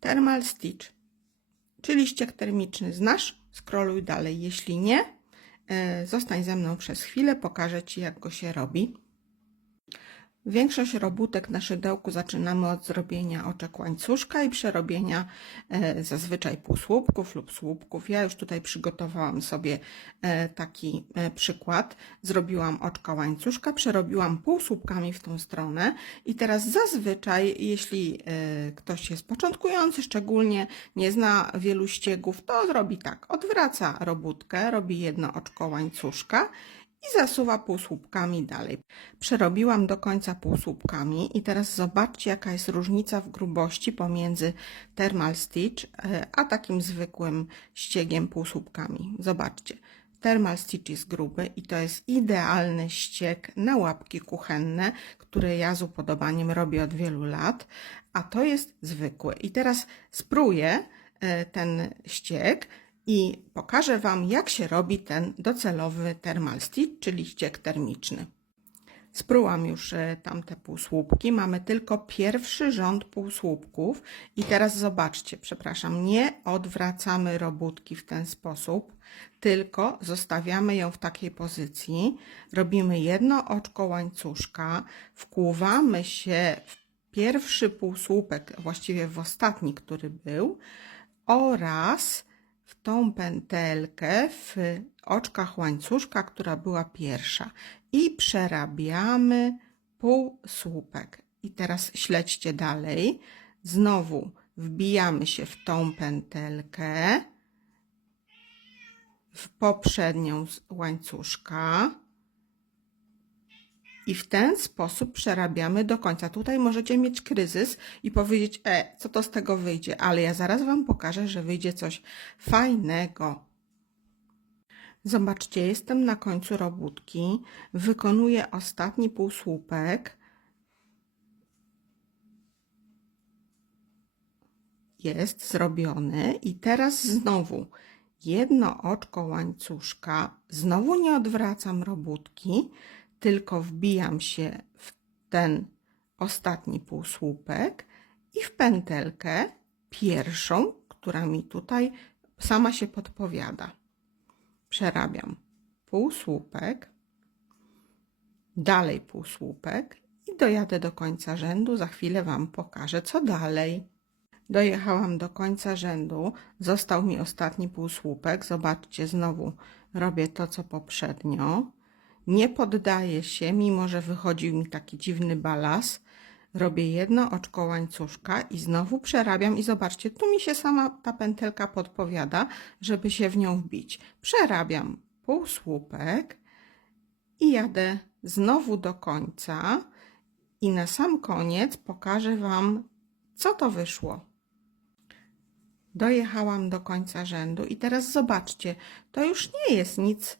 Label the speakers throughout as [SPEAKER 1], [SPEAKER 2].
[SPEAKER 1] Thermal Stitch, czyli ściek termiczny. Znasz? Scrolluj dalej. Jeśli nie, e, zostań ze mną przez chwilę, pokażę Ci, jak go się robi. Większość robótek na szydełku zaczynamy od zrobienia oczek łańcuszka i przerobienia e, zazwyczaj półsłupków lub słupków. Ja już tutaj przygotowałam sobie e, taki e, przykład. Zrobiłam oczka łańcuszka, przerobiłam półsłupkami w tą stronę i teraz zazwyczaj, jeśli ktoś jest początkujący, szczególnie nie zna wielu ściegów, to zrobi tak. Odwraca robótkę, robi jedno oczko łańcuszka i zasuwa półsłupkami dalej. Przerobiłam do końca półsłupkami i teraz zobaczcie jaka jest różnica w grubości pomiędzy Thermal Stitch e, a takim zwykłym ściegiem półsłupkami. Zobaczcie. Thermal Stitch jest gruby i to jest idealny ścieg na łapki kuchenne, które ja z upodobaniem robię od wielu lat, a to jest zwykły. I teraz spróbuję e, ten ścieg i pokażę Wam, jak się robi ten docelowy thermal stitch, czyli ściek termiczny. Sprułam już e, tamte półsłupki, mamy tylko pierwszy rząd półsłupków. I teraz zobaczcie, przepraszam, nie odwracamy robótki w ten sposób, tylko zostawiamy ją w takiej pozycji, robimy jedno oczko łańcuszka, wkłuwamy się w pierwszy półsłupek, właściwie w ostatni, który był oraz w tą pętelkę w oczkach łańcuszka, która była pierwsza i przerabiamy półsłupek. I teraz śledźcie dalej. Znowu wbijamy się w tą pętelkę, w poprzednią z łańcuszka i w ten sposób przerabiamy do końca. Tutaj możecie mieć kryzys i powiedzieć, e, co to z tego wyjdzie, ale ja zaraz Wam pokażę, że wyjdzie coś fajnego. Zobaczcie, jestem na końcu robótki, wykonuję ostatni półsłupek. Jest zrobiony i teraz znowu jedno oczko łańcuszka, znowu nie odwracam robótki, tylko wbijam się w ten ostatni półsłupek i w pętelkę pierwszą, która mi tutaj sama się podpowiada. Przerabiam półsłupek, dalej półsłupek i dojadę do końca rzędu. Za chwilę Wam pokażę, co dalej. Dojechałam do końca rzędu, został mi ostatni półsłupek. Zobaczcie, znowu robię to, co poprzednio. Nie poddaję się, mimo że wychodził mi taki dziwny balas. Robię jedno oczko łańcuszka i znowu przerabiam i zobaczcie, tu mi się sama ta pętelka podpowiada, żeby się w nią wbić. Przerabiam półsłupek i jadę znowu do końca i na sam koniec pokażę Wam, co to wyszło. Dojechałam do końca rzędu i teraz zobaczcie, to już nie jest nic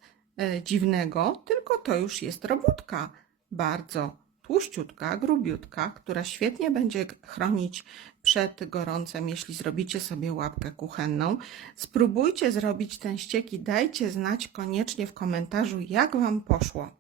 [SPEAKER 1] dziwnego, tylko to już jest robótka bardzo tłuściutka, grubiutka, która świetnie będzie chronić przed gorącem, jeśli zrobicie sobie łapkę kuchenną. Spróbujcie zrobić ten ściek i dajcie znać koniecznie w komentarzu, jak Wam poszło.